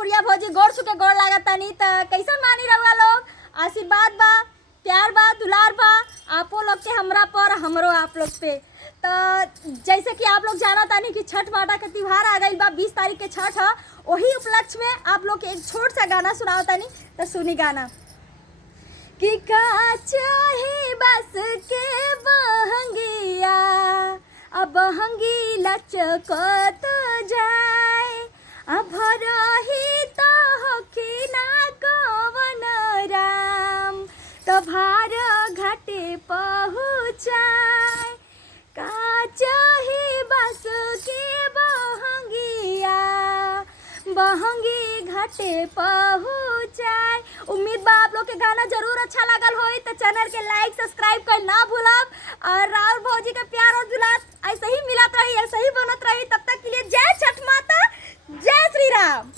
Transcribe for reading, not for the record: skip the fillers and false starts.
भोजपुरिया भौजी गोड़ छुके गोड़ लागतानी। त कैसन मानी रहुआ लोग? आशीर्वाद बा, प्यार बा, दुलार बा आपो लोग के हमरा पर, हमरो आप लोग पे। तो जैसे कि आप लोग जाना तानी कि छठ माता के त्योहार आ गई बा, 20 तारीख के छठ है। वही उपलक्ष्य में आप लोग के एक छोट सा गाना सुनाओ तानी। तो सुनी गाना कि का चाहे बस के बहंगिया अब बहंगी लचकत जाए, अब रही तो होखी ना कवन राम तो भार घाटे पहुँचाए। का चाहे बस के बहंगिया बहंगी घाटे पहुँचाए। उम्मीद बा आप लोग के गाना जरूर अच्छा लागल होई। तो चैनल के लाइक सब्सक्राइब कर ना भूलब और राहुल भौजी के प्यार और दुलार ऐसे ही मिलत रही, ऐसे ही बनत रही। तब तक के लिए जय छठ माता, जय श्री राम।